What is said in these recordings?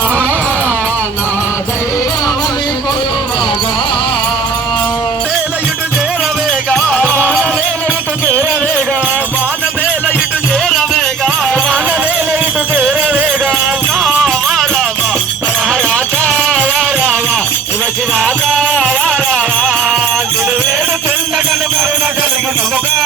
ఆ నా దైవమని కొలువగా వేల ఇటు చేరవేగా వేల ఇటు చేరవేగా వాన వేల ఇటు చేరవేగా వాన వేల ఇటు చేరవేగా రామ రామ రాజా రావా శివ శివ రావా తిరువేడు పిల్లగలు కరుణ కలిగి నమ్మగా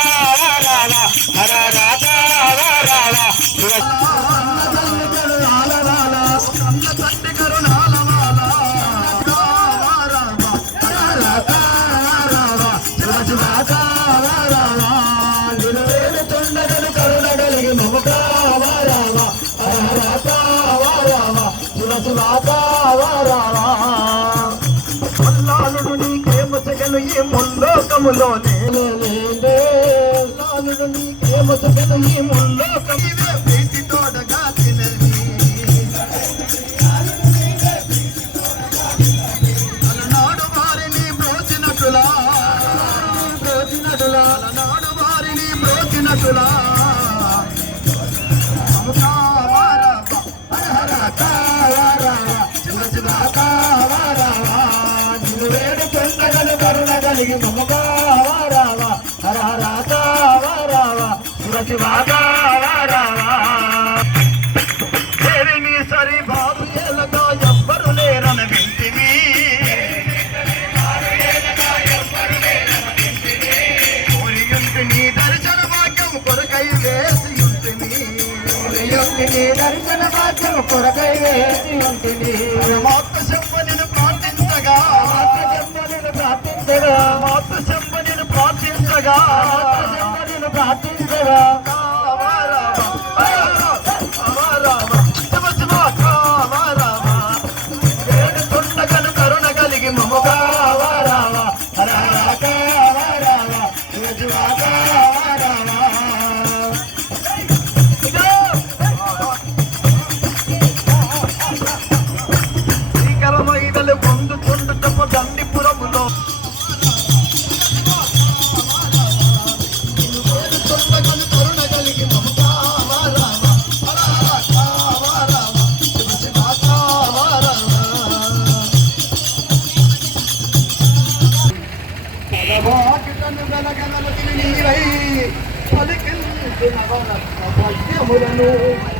అల్లాలుడు నీకేమసగను ఈ ముల్లోకములోనే అల్లాలుడు నీకేమసగను ఈ ముల్లోకములే ప్రీతి తోడగా తినని. అలనాడు వారిని బ్రోచినట్టులా. బ్రోచినట్టులా. అలనాడు వారిని బ్రోచినట్టులా కలిగి మమ్మగా రావా. హర హర రావా. శివ శివ రావా. చేరిని సరి బాబు ఏలతో ఎవ్వరు లేరని వింటివి. నీ దర్శన భాగ్యం కొరకై వేసి ఉంటిని. నీ దర్శన భాగ్యం కొరకై వేసి ఉంటుంది ప్రార్థించగా ప్రార్థించగా. ولكن بما غلط نضيعه لنور